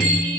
thank mm -hmm. you